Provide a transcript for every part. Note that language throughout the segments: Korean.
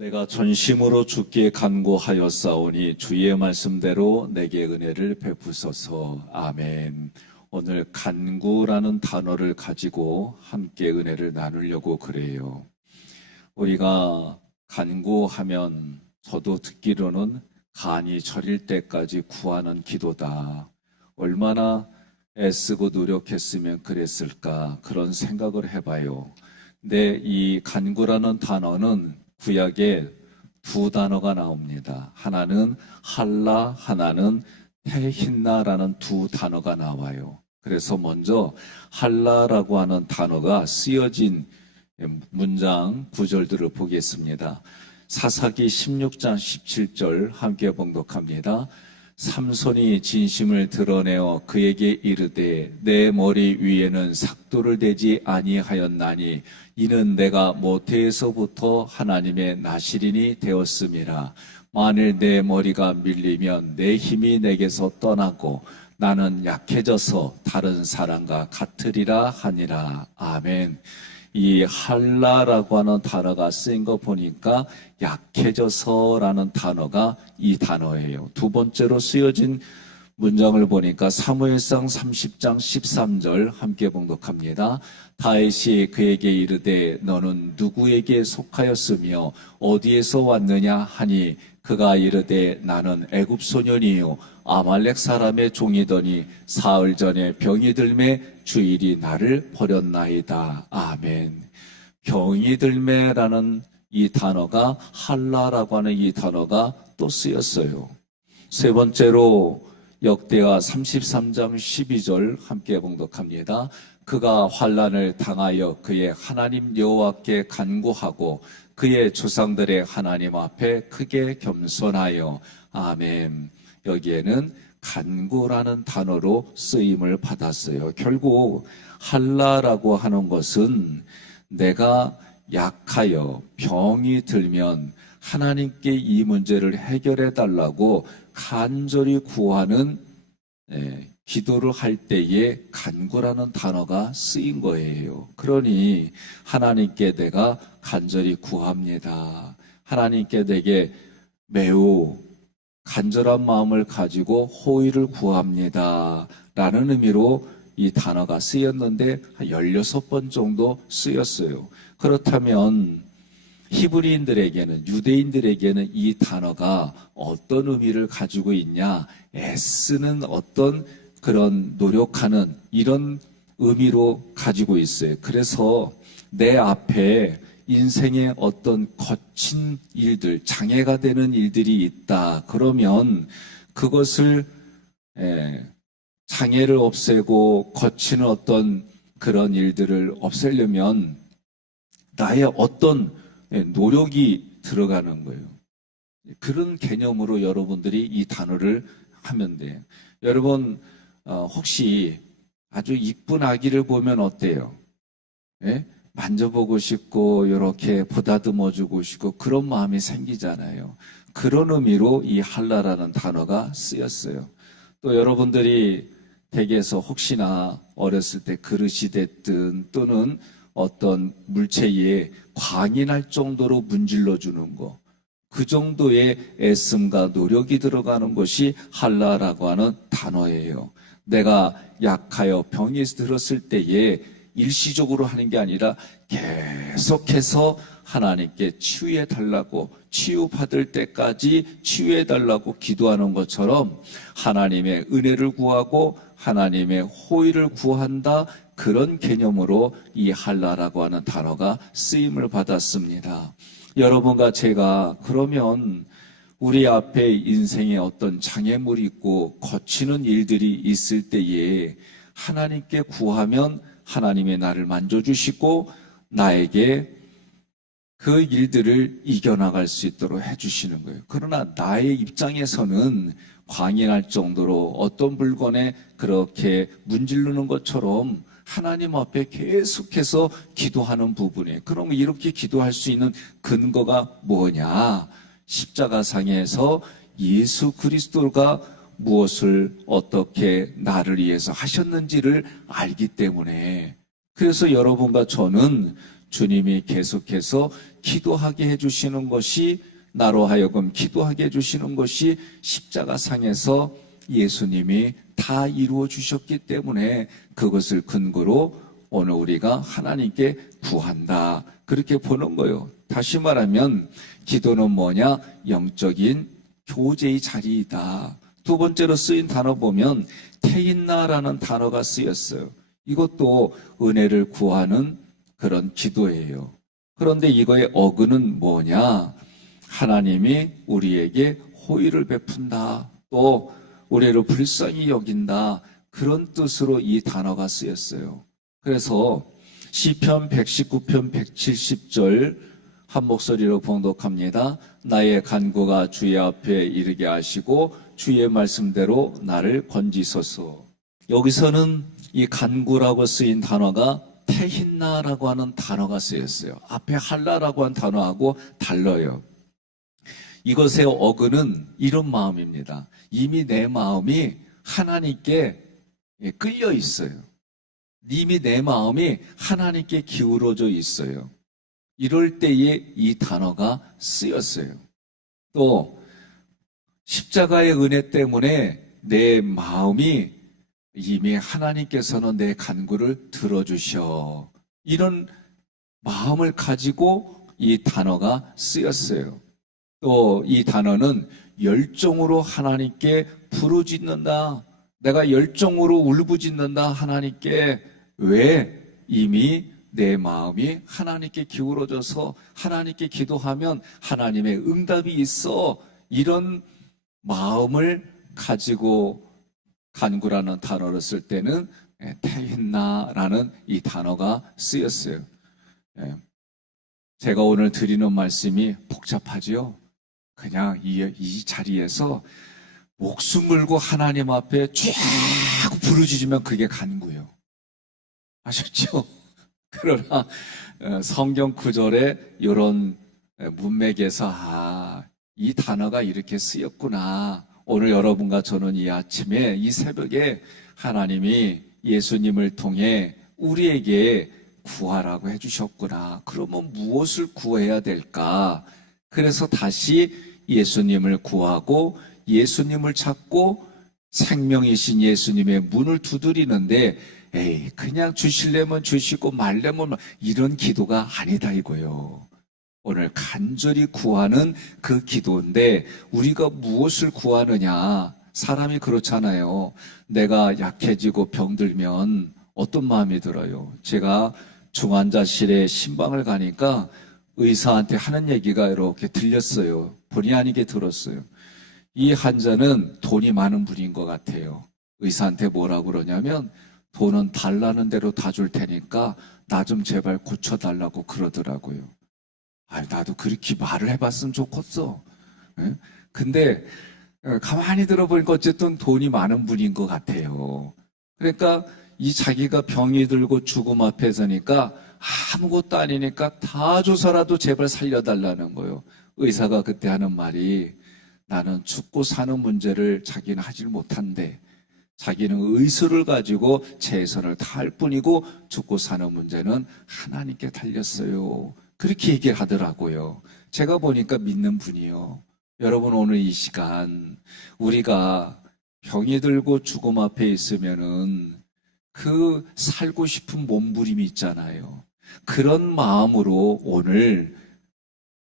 내가 전심으로 주께 간구하였사오니 주의 말씀대로 내게 은혜를 베푸소서. 아멘. 오늘 간구라는 단어를 가지고 함께 은혜를 나누려고 그래요. 우리가 간구하면 저도 듣기로는 간이 저릴 때까지 구하는 기도다. 얼마나 애쓰고 노력했으면 그랬을까, 그런 생각을 해봐요. 근데 이 간구라는 단어는 구약에 두 단어가 나옵니다. 하나는 할라, 하나는 테힌나라는 두 단어가 나와요. 그래서 먼저 할라라고 하는 단어가 쓰여진 문장 구절들을 보겠습니다. 사사기 16장 17절 함께 봉독합니다. 삼손이 진심을 드러내어 그에게 이르되 내 머리 위에는 삭도를 대지 아니하였나니 이는 내가 모태에서부터 하나님의 나시린이 되었음이라. 만일 내 머리가 밀리면 내 힘이 내게서 떠나고 나는 약해져서 다른 사람과 같으리라 하니라. 아멘. 이 할라라고 하는 단어가 쓰인 거 보니까 약해져서라는 단어가 이 단어예요. 두 번째로 쓰여진 문장을 보니까 사무엘상 30장 13절 함께 봉독합니다. 다윗이 그에게 이르되 너는 누구에게 속하였으며 어디에서 왔느냐 하니 그가 이르되 나는 애굽 소년이요 아말렉 사람의 종이더니 사흘 전에 병이 들매 주일이 나를 버렸나이다. 아멘. 병이 들매라는 이 단어가 할라라고 하는 이 단어가 또 쓰였어요. 세 번째로 역대하 33장 12절 함께 봉독합니다. 그가 환난을 당하여 그의 하나님 여호와께 간구하고 그의 조상들의 하나님 앞에 크게 겸손하여. 아멘. 여기에는 간구라는 단어로 쓰임을 받았어요. 결국 할라라고 하는 것은 내가 약하여 병이 들면 하나님께 이 문제를 해결해 달라고 간절히 구하는 기도를 할 때에 간구라는 단어가 쓰인 거예요. 그러니 하나님께 내가 간절히 구합니다. 하나님께 내게 매우 간절한 마음을 가지고 호의를 구합니다. 라는 의미로 이 단어가 쓰였는데 한 16번 정도 쓰였어요. 그렇다면 히브리인들에게는, 유대인들에게는 이 단어가 어떤 의미를 가지고 있냐? 애쓰는 어떤 그런 노력하는 이런 의미로 가지고 있어요. 그래서 내 앞에 인생의 어떤 거친 일들, 장애가 되는 일들이 있다. 그러면 그것을 장애를 없애고 거치는 어떤 그런 일들을 없애려면 나의 어떤 노력이 들어가는 거예요. 그런 개념으로 여러분들이 이 단어를 하면 돼요. 여러분 혹시 아주 이쁜 아기를 보면 어때요? 예? 만져보고 싶고 이렇게 보다듬어주고 싶고 그런 마음이 생기잖아요. 그런 의미로 이 할라라는 단어가 쓰였어요. 또 여러분들이 댁에서 혹시나 어렸을 때 그릇이 됐든 또는 어떤 물체에 광이 날 정도로 문질러주는 거, 그 정도의 애씀과 노력이 들어가는 것이 할라라고 하는 단어예요. 내가 약하여 병이 들었을 때에 일시적으로 하는 게 아니라 계속해서 하나님께 치유해 달라고, 치유받을 때까지 치유해 달라고 기도하는 것처럼 하나님의 은혜를 구하고 하나님의 호의를 구한다. 그런 개념으로 이 할라라고 하는 단어가 쓰임을 받았습니다. 여러분과 제가 그러면 우리 앞에 인생에 어떤 장애물이 있고 거치는 일들이 있을 때에 하나님께 구하면 하나님의 나를 만져주시고 나에게 그 일들을 이겨나갈 수 있도록 해주시는 거예요. 그러나 나의 입장에서는 광이 날 정도로 어떤 물건에 그렇게 문지르는 것처럼 하나님 앞에 계속해서 기도하는 부분이에요. 그럼 이렇게 기도할 수 있는 근거가 뭐냐? 십자가상에서 예수 그리스도가 무엇을 어떻게 나를 위해서 하셨는지를 알기 때문에, 그래서 여러분과 저는 주님이 계속해서 기도하게 해주시는 것이, 나로 하여금 기도하게 해주시는 것이 십자가상에서 예수님이 다 이루어 주셨기 때문에 그것을 근거로 오늘 우리가 하나님께 구한다, 그렇게 보는 거예요. 다시 말하면 기도는 뭐냐? 영적인 교제의 자리이다. 두 번째로 쓰인 단어 보면 테인나라는 단어가 쓰였어요. 이것도 은혜를 구하는 그런 기도예요. 그런데 이거의 어근은 뭐냐? 하나님이 우리에게 호의를 베푼다, 또 우리를 불쌍히 여긴다, 그런 뜻으로 이 단어가 쓰였어요. 그래서 시편 119편 170절 한 목소리로 봉독합니다. 나의 간구가 주의 앞에 이르게 하시고 주의 말씀대로 나를 건지소서. 여기서는 이 간구라고 쓰인 단어가 테힌나라고 하는 단어가 쓰였어요. 앞에 할라라고 한 단어하고 달라요. 이것의 어근은 이런 마음입니다. 이미 내 마음이 하나님께 끌려 있어요. 이미 내 마음이 하나님께 기울어져 있어요. 이럴 때에 이 단어가 쓰였어요. 또 십자가의 은혜 때문에 내 마음이 이미 하나님께서는 내 간구를 들어주셔, 이런 마음을 가지고 이 단어가 쓰였어요. 또 이 단어는 열정으로 하나님께 부르짖는다, 내가 열정으로 울부짖는다 하나님께. 왜? 이미 내 마음이 하나님께 기울어져서 하나님께 기도하면 하나님의 응답이 있어, 이런 마음을 가지고 간구라는 단어를 쓸 때는 테힌나라는 이 단어가 쓰였어요. 제가 오늘 드리는 말씀이 복잡하지요? 그냥 이 자리에서 목숨 걸고 하나님 앞에 쫙 부르짖으면 그게 간구예요. 아셨죠? 그러나 성경 구절에 이런 문맥에서 이 단어가 이렇게 쓰였구나. 오늘 여러분과 저는 이 아침에, 이 새벽에 하나님이 예수님을 통해 우리에게 구하라고 해주셨구나. 그러면 무엇을 구해야 될까? 그래서 다시 예수님을 구하고 예수님을 찾고 생명이신 예수님의 문을 두드리는데, 그냥 주시려면 주시고 말려면 이런 기도가 아니다 이거예요. 오늘 간절히 구하는 그 기도인데, 우리가 무엇을 구하느냐? 사람이 그렇잖아요. 내가 약해지고 병들면 어떤 마음이 들어요? 제가 중환자실에 신방을 가니까 의사한테 하는 얘기가 이렇게 들렸어요. 본의 아니게 들었어요. 이 환자는 돈이 많은 분인 것 같아요. 의사한테 뭐라고 그러냐면, 돈은 달라는 대로 다 줄 테니까 나 좀 제발 고쳐달라고 그러더라고요. 나도 그렇게 말을 해봤으면 좋겠어. 근데 가만히 들어보니까 어쨌든 돈이 많은 분인 것 같아요. 그러니까 이 자기가 병이 들고 죽음 앞에 서니까 아무것도 아니니까 다 줘서라도 제발 살려달라는 거예요. 의사가 그때 하는 말이, 나는 죽고 사는 문제를 자기는 하질 못한대. 자기는 의술을 가지고 최선을 다할 뿐이고 죽고 사는 문제는 하나님께 달렸어요. 그렇게 얘기를 하더라고요. 제가 보니까 믿는 분이요. 여러분, 오늘 이 시간 우리가 병이 들고 죽음 앞에 있으면은 그 살고 싶은 몸부림이 있잖아요. 그런 마음으로 오늘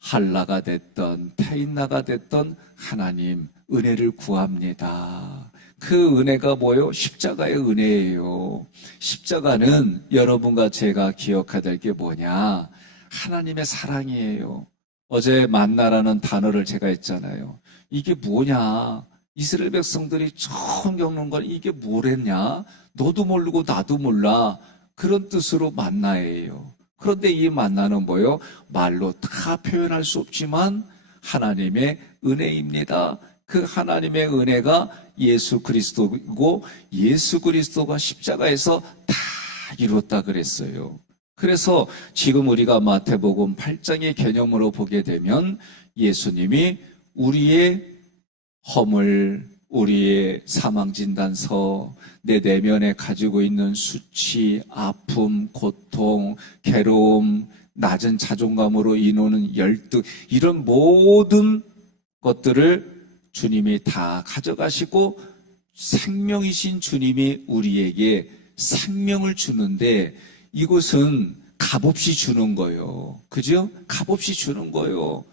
할라가 됐던 테인나가 됐던 하나님 은혜를 구합니다. 그 은혜가 뭐예요? 십자가의 은혜예요. 십자가는 여러분과 제가 기억해야 될 게 뭐냐? 하나님의 사랑이에요. 어제 만나라는 단어를 제가 했잖아요. 이게 뭐냐? 이스라엘 백성들이 처음 겪는 건 이게 뭐랬냐? 너도 모르고 나도 몰라. 그런 뜻으로 만나예요. 그런데 이 만나는 뭐예요? 말로 다 표현할 수 없지만 하나님의 은혜입니다. 그 하나님의 은혜가 예수 그리스도이고 예수 그리스도가 십자가에서 다 이뤘다 그랬어요. 그래서 지금 우리가 마태복음 8장의 개념으로 보게 되면 예수님이 우리의 허물, 우리의 사망진단서, 내 내면에 가지고 있는 수치, 아픔, 고통, 괴로움, 낮은 자존감으로 인하는 열등, 이런 모든 것들을 주님이 다 가져가시고 생명이신 주님이 우리에게 생명을 주는데, 이것은 값없이 주는 거예요. 그죠? 값없이 주는 거예요.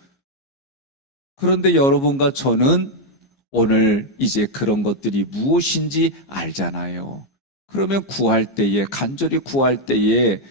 그런데 여러분과 저는 오늘 이제 그런 것들이 무엇인지 알잖아요. 그러면 구할 때에, 간절히 구할 때에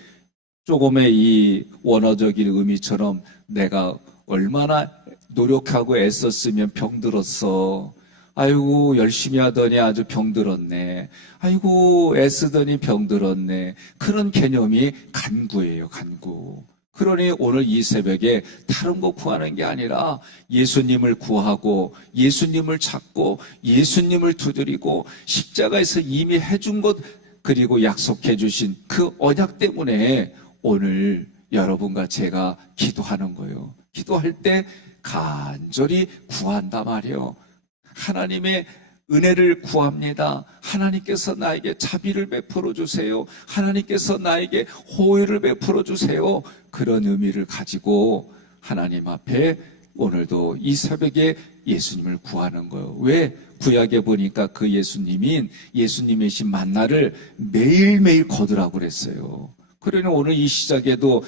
조금의 이 원어적인 의미처럼 내가 얼마나 노력하고 애썼으면 병들었어. 아이고 열심히 하더니 아주 병들었네. 아이고 애쓰더니 병들었네. 그런 개념이 간구예요, 간구. 그러니 오늘 이 새벽에 다른 거 구하는 게 아니라 예수님을 구하고 예수님을 찾고 예수님을 두드리고 십자가에서 이미 해준 것, 그리고 약속해 주신 그 언약 때문에 오늘 여러분과 제가 기도하는 거예요. 기도할 때 간절히 구한단 말이에요. 하나님의 은혜를 구합니다. 하나님께서 나에게 자비를 베풀어 주세요. 하나님께서 나에게 호의를 베풀어 주세요. 그런 의미를 가지고 하나님 앞에 오늘도 이 새벽에 예수님을 구하는 거예요. 왜? 구약에 보니까 그 예수님이신 만나를 매일매일 거두라고 그랬어요. 그러니 오늘 이 시작에도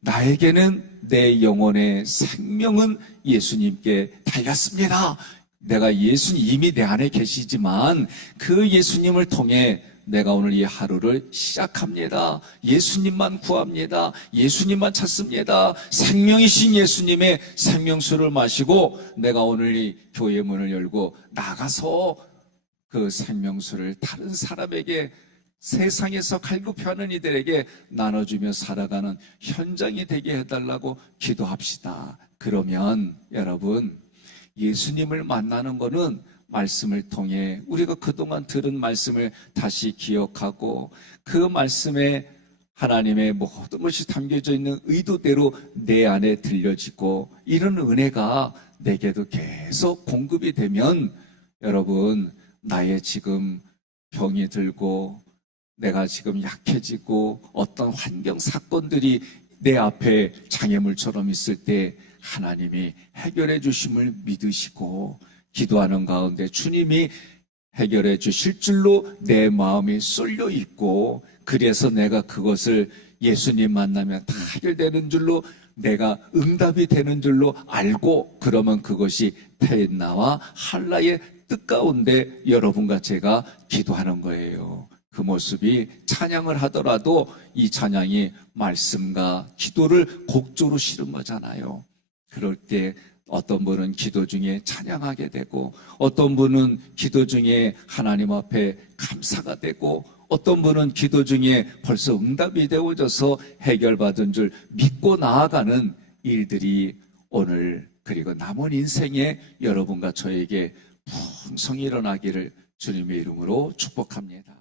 나에게는 내 영혼의 생명은 예수님께 달렸습니다. 내가 예수님 이미 내 안에 계시지만 그 예수님을 통해 내가 오늘 이 하루를 시작합니다. 예수님만 구합니다. 예수님만 찾습니다. 생명이신 예수님의 생명수를 마시고 내가 오늘 이 교회 문을 열고 나가서 그 생명수를 다른 사람에게, 세상에서 갈급해하는 이들에게 나눠주며 살아가는 현장이 되게 해달라고 기도합시다. 그러면 여러분, 예수님을 만나는 것은 말씀을 통해 우리가 그동안 들은 말씀을 다시 기억하고 그 말씀에 하나님의 모든 것이 담겨져 있는 의도대로 내 안에 들려지고, 이런 은혜가 내게도 계속 공급이 되면 여러분, 나의 지금 병이 들고 내가 지금 약해지고 어떤 환경 사건들이 내 앞에 장애물처럼 있을 때 하나님이 해결해 주심을 믿으시고 기도하는 가운데 주님이 해결해 주실 줄로 내 마음이 쏠려 있고, 그래서 내가 그것을 예수님 만나면 다 해결되는 줄로, 내가 응답이 되는 줄로 알고, 그러면 그것이 텐나와 할라의 뜻 가운데 여러분과 제가 기도하는 거예요. 그 모습이 찬양을 하더라도 이 찬양이 말씀과 기도를 곡조로 실은 거잖아요. 그럴 때 어떤 분은 기도 중에 찬양하게 되고, 어떤 분은 기도 중에 하나님 앞에 감사가 되고, 어떤 분은 기도 중에 벌써 응답이 되어져서 해결받은 줄 믿고 나아가는 일들이 오늘 그리고 남은 인생에 여러분과 저에게 풍성히 일어나기를 주님의 이름으로 축복합니다.